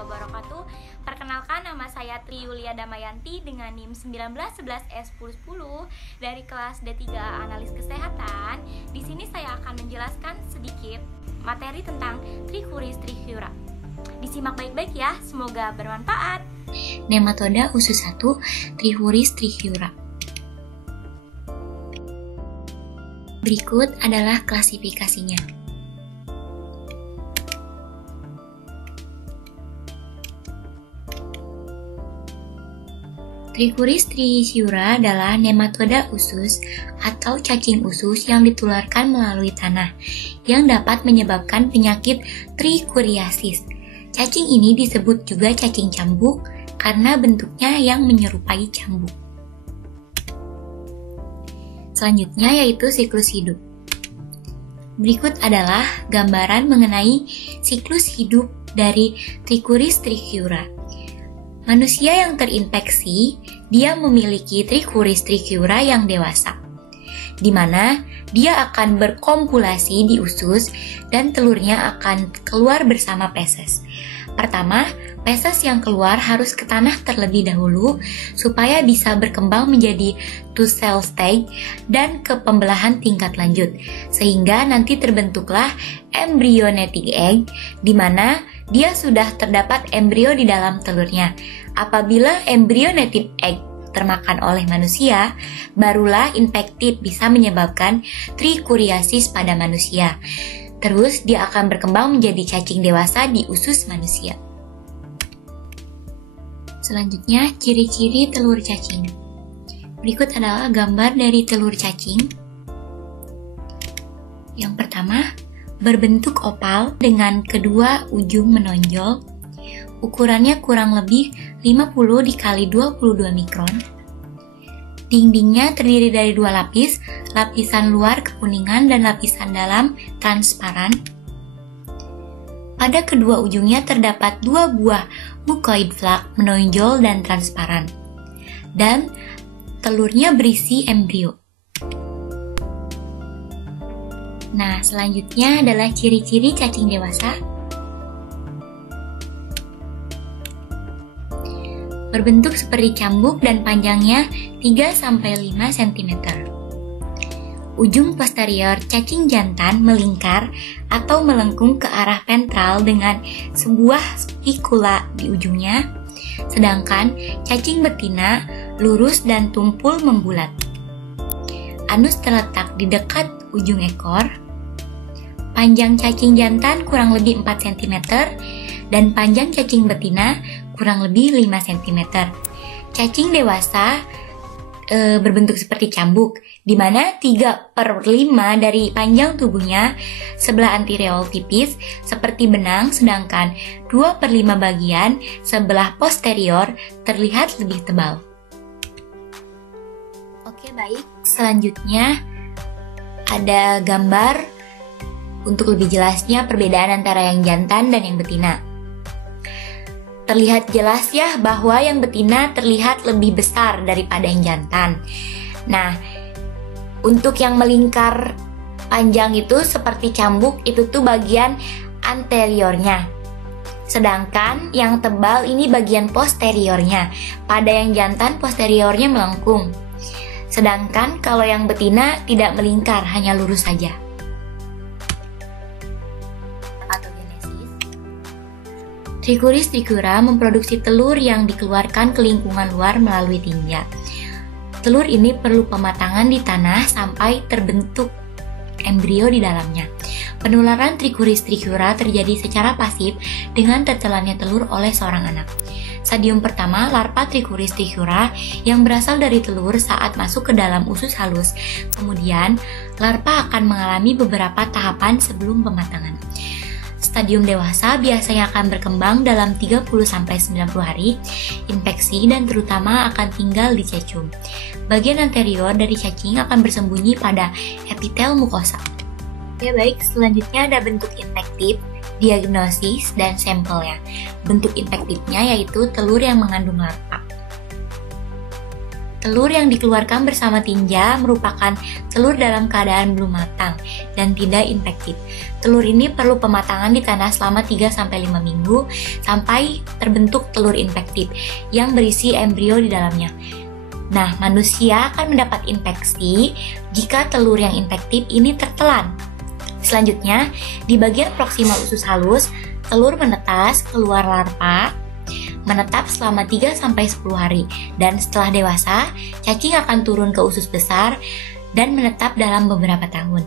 wabarakatuh. Perkenalkan, nama saya Tri Yulia Damayanti dengan NIM 1911S1010 dari kelas D3 Analis Kesehatan. Di sini saya akan menjelaskan sedikit materi tentang Trichuris trichiura. Disimak baik-baik ya, semoga bermanfaat. Nematoda usus 1, Trichuris trichiura. Berikut adalah klasifikasinya. Trichuris trichiura adalah nematoda usus atau cacing usus yang ditularkan melalui tanah yang dapat menyebabkan penyakit trichuriasis. Cacing ini disebut juga cacing cambuk karena bentuknya yang menyerupai cambuk. Selanjutnya yaitu siklus hidup. Berikut adalah gambaran mengenai siklus hidup dari Trichuris trichiura. Manusia yang terinfeksi, dia memiliki Trichuris trichiura yang dewasa, di mana dia akan berkompulasi di usus dan telurnya akan keluar bersama feses. Pertama, feses yang keluar harus ke tanah terlebih dahulu supaya bisa berkembang menjadi two cell stage dan ke pembelahan tingkat lanjut, sehingga nanti terbentuklah embryonic egg, di mana dia sudah terdapat embrio di dalam telurnya. Apabila embryonic egg termakan oleh manusia, barulah infektif bisa menyebabkan trichuriasis pada manusia. Terus dia akan berkembang menjadi cacing dewasa di usus manusia. Selanjutnya, ciri-ciri telur cacing. Berikut adalah gambar dari telur cacing. Yang pertama, berbentuk opal dengan kedua ujung menonjol. Ukurannya kurang lebih 50 x 22 mikron. Dindingnya terdiri dari dua lapis, lapisan luar kekuningan dan lapisan dalam transparan. Pada kedua ujungnya terdapat dua buah mucoid flak menonjol dan transparan. Dan telurnya berisi embrio. Nah, selanjutnya adalah ciri-ciri cacing dewasa. Berbentuk seperti cambuk dan panjangnya 3-5 cm. Ujung posterior cacing jantan melingkar atau melengkung ke arah ventral dengan sebuah spikula di ujungnya, sedangkan cacing betina lurus dan tumpul membulat. Anus terletak di dekat ujung ekor. Panjang cacing jantan kurang lebih 4 cm dan panjang cacing betina kurang lebih 5 cm. Cacing dewasa berbentuk seperti cambuk, di mana 3/5 dari panjang tubuhnya sebelah anterior tipis seperti benang, sedangkan 2/5 bagian sebelah posterior terlihat lebih tebal. Oke, baik. Selanjutnya ada gambar untuk lebih jelasnya perbedaan antara yang jantan dan yang betina. Terlihat jelas ya bahwa yang betina terlihat lebih besar daripada yang jantan. Nah, untuk yang melingkar panjang itu seperti cambuk, itu tuh bagian anteriornya. Sedangkan yang tebal ini bagian posteriornya. Pada yang jantan posteriornya melengkung. Sedangkan kalau yang betina tidak melingkar, hanya lurus saja. Trichuris trichiura memproduksi telur yang dikeluarkan ke lingkungan luar melalui tinja. Telur ini perlu pematangan di tanah sampai terbentuk embrio di dalamnya. Penularan Trichuris trichiura terjadi secara pasif dengan tertelannya telur oleh seorang anak. Stadium pertama, larva Trichuris trichiura yang berasal dari telur saat masuk ke dalam usus halus. Kemudian, larva akan mengalami beberapa tahapan sebelum pematangan. Stadium dewasa biasanya akan berkembang dalam 30-90 hari, infeksi dan terutama akan tinggal di cecum. Bagian anterior dari cacing akan bersembunyi pada epitel mukosa. Ya baik, selanjutnya ada bentuk infektif, diagnosis, dan sampelnya. Bentuk infektifnya yaitu telur yang mengandung larva. Telur yang dikeluarkan bersama tinja merupakan telur dalam keadaan belum matang dan tidak infektif. Telur ini perlu pematangan di tanah selama 3-5 minggu sampai terbentuk telur infektif yang berisi embrio di dalamnya. Nah, manusia akan mendapat infeksi jika telur yang infektif ini tertelan. Selanjutnya, di bagian proksimal usus halus, telur menetas keluar larva, menetap selama 3-10 hari, dan setelah dewasa, cacing akan turun ke usus besar dan menetap dalam beberapa tahun.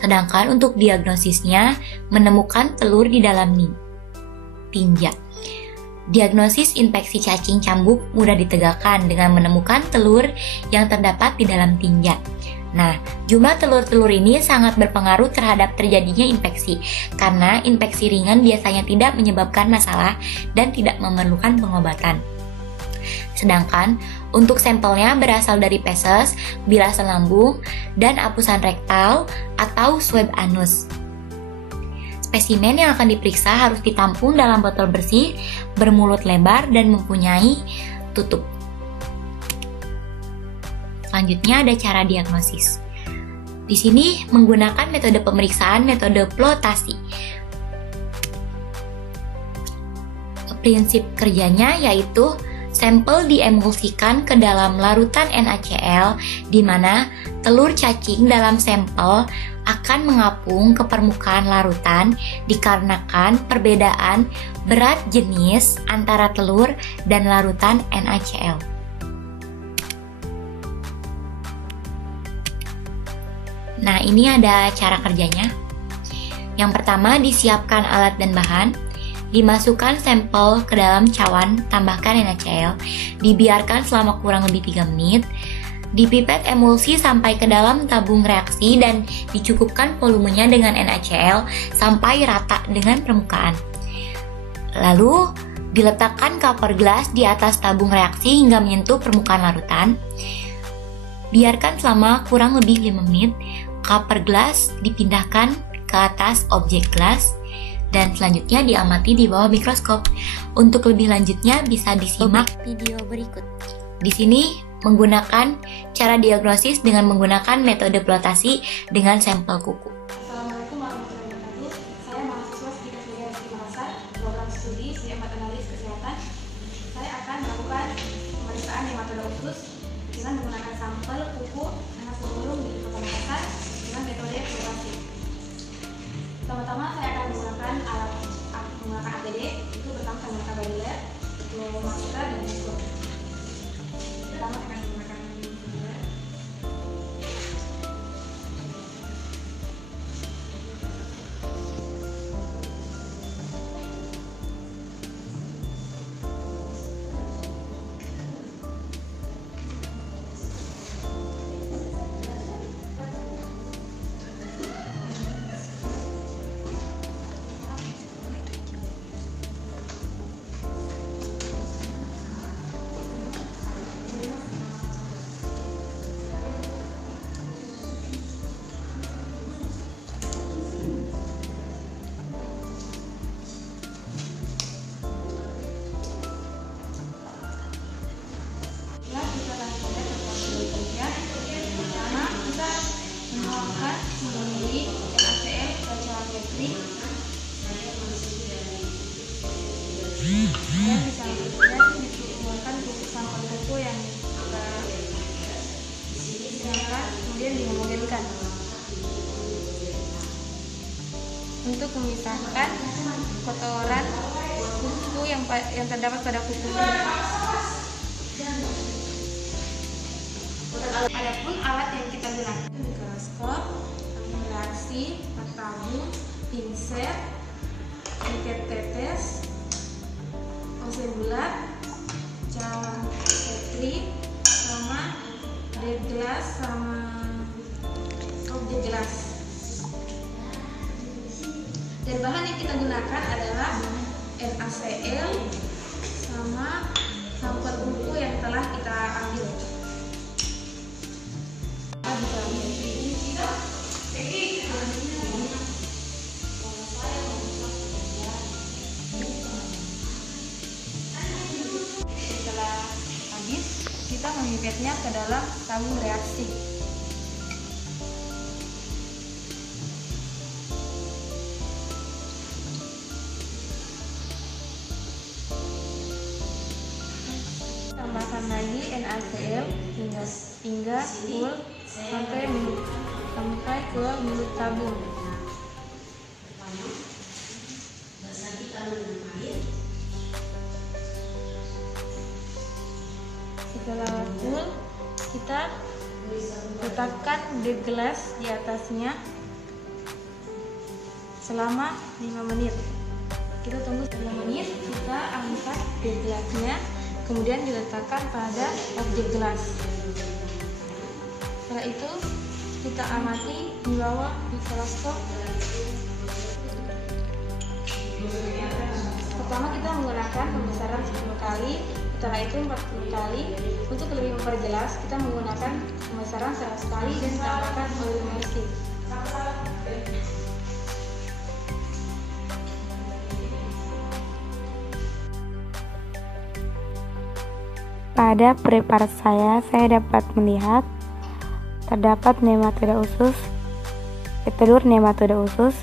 Sedangkan untuk diagnosisnya, menemukan telur di dalam tinja. Diagnosis infeksi cacing cambuk mudah ditegakkan dengan menemukan telur yang terdapat di dalam tinja. Nah, jumlah telur-telur ini sangat berpengaruh terhadap terjadinya infeksi, karena infeksi ringan biasanya tidak menyebabkan masalah dan tidak memerlukan pengobatan. Sedangkan untuk sampelnya berasal dari feses, bilasan lambung, dan apusan rektal atau swab anus. Spesimen yang akan diperiksa harus ditampung dalam botol bersih, bermulut lebar, dan mempunyai tutup. Selanjutnya ada cara diagnosis. Di sini menggunakan metode pemeriksaan metode flotasi. Prinsip kerjanya yaitu sampel diemulsikan ke dalam larutan NaCl di mana telur cacing dalam sampel akan mengapung ke permukaan larutan dikarenakan perbedaan berat jenis antara telur dan larutan NaCl. Nah, ini ada cara kerjanya. Yang pertama, disiapkan alat dan bahan, dimasukkan sampel ke dalam cawan, tambahkan NaCl, dibiarkan selama kurang lebih 3 menit, dipipet emulsi sampai ke dalam tabung reaksi dan dicukupkan volumenya dengan NaCl sampai rata dengan permukaan. Lalu, diletakkan cover glass di atas tabung reaksi hingga menyentuh permukaan larutan. Biarkan selama kurang lebih 5 menit. Cover glass dipindahkan ke atas objek glass dan selanjutnya diamati di bawah mikroskop. Untuk lebih lanjutnya bisa disimak video berikut. Di sini menggunakan cara diagnosis dengan menggunakan metode flotasi dengan sampel kuku. Assalamualaikum warahmatullahi wabarakatuh. Saya mahasiswa Setika Surya Rizky Mahasa, program studi S4 Analis Kesehatan. Saya akan melakukan pemeriksaan hematologi usus dengan menggunakan sampel kuku nanas burung di Kota Makassar dengan metode flotasi. Pertama-tama saya akan menggunakan APD, itu pertama saya menggunakan badiler, masukkan dan mikro. Pertama akan menggunakan badiler. Dan dikeluarkan kuku sampel kuku yang kita siapkan, kemudian dihomogenkan untuk memisahkan kotoran kuku yang terdapat pada kuku. Adapun alat yang kita gunakan mikroskop, tabung reaksi, tabung, pinset, piket tetes, ose bulat, cawan petri, sama dead glass, sama objek gelas. Dan bahan yang kita gunakan adalah NaCl sama sampel kuku yang telah kita ambil. Setelah habis, kita mengipetnya ke dalam tabung reaksi. Tambahkan lagi NaCl hingga full sampai ke mulut tabung. Setelah full, kita letakkan the glass di atasnya selama 5 menit. Kita tunggu 5 menit, kita angkat the glassnya, kemudian diletakkan pada objek gelas. Setelah itu kita amati di bawah mikroskop. Pertama kita menggunakan pembesaran 10 kali, setelah itu 40 kali. Untuk lebih memperjelas, kita menggunakan pembesaran 100 kali dan tambahkan oil immersion. Pada preparat saya dapat melihat terdapat nematoda usus, telur nematoda usus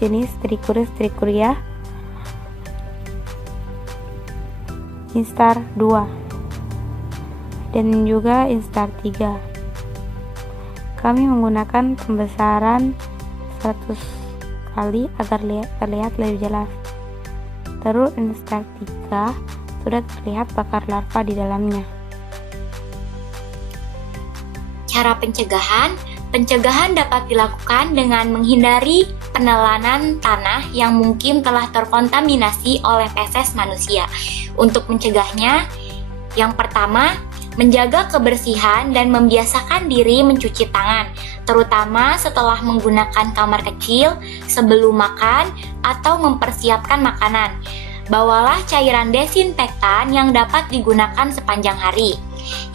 jenis Trichuris trichuria instar 2 dan juga instar 3. Kami menggunakan pembesaran 100 kali agar terlihat lebih jelas. Telur instar 3 sudah terlihat bakar larva di dalamnya. Cara pencegahan dapat dilakukan dengan menghindari penelanan tanah yang mungkin telah terkontaminasi oleh feses manusia. Untuk mencegahnya, yang pertama, menjaga kebersihan dan membiasakan diri mencuci tangan, terutama setelah menggunakan kamar kecil, sebelum makan, atau mempersiapkan makanan. Bawalah cairan desinfektan yang dapat digunakan sepanjang hari.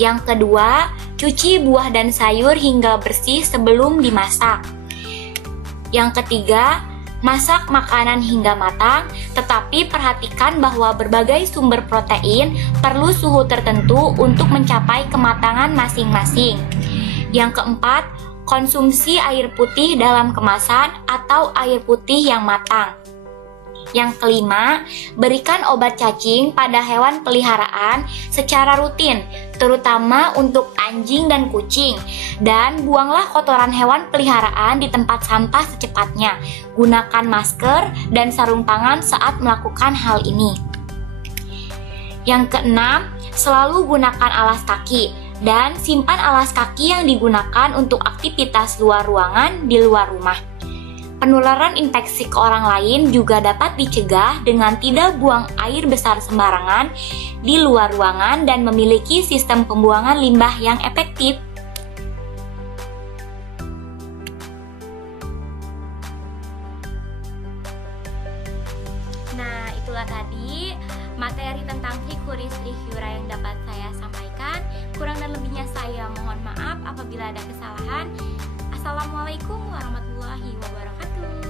Yang kedua, cuci buah dan sayur hingga bersih sebelum dimasak. Yang ketiga, masak makanan hingga matang, tetapi perhatikan bahwa berbagai sumber protein perlu suhu tertentu untuk mencapai kematangan masing-masing. Yang keempat, konsumsi air putih dalam kemasan atau air putih yang matang. Yang kelima, berikan obat cacing pada hewan peliharaan secara rutin, terutama untuk anjing dan kucing, dan buanglah kotoran hewan peliharaan di tempat sampah secepatnya. Gunakan masker dan sarung tangan saat melakukan hal ini. Yang keenam, selalu gunakan alas kaki dan simpan alas kaki yang digunakan untuk aktivitas luar ruangan di luar rumah. Penularan infeksi ke orang lain juga dapat dicegah dengan tidak buang air besar sembarangan di luar ruangan dan memiliki sistem pembuangan limbah yang efektif. Nah, itulah tadi materi tentang Trichuris trichiura yang dapat saya sampaikan. Kurang dan lebihnya saya mohon maaf apabila ada kesalahan. Assalamualaikum warahmatullahi wabarakatuh.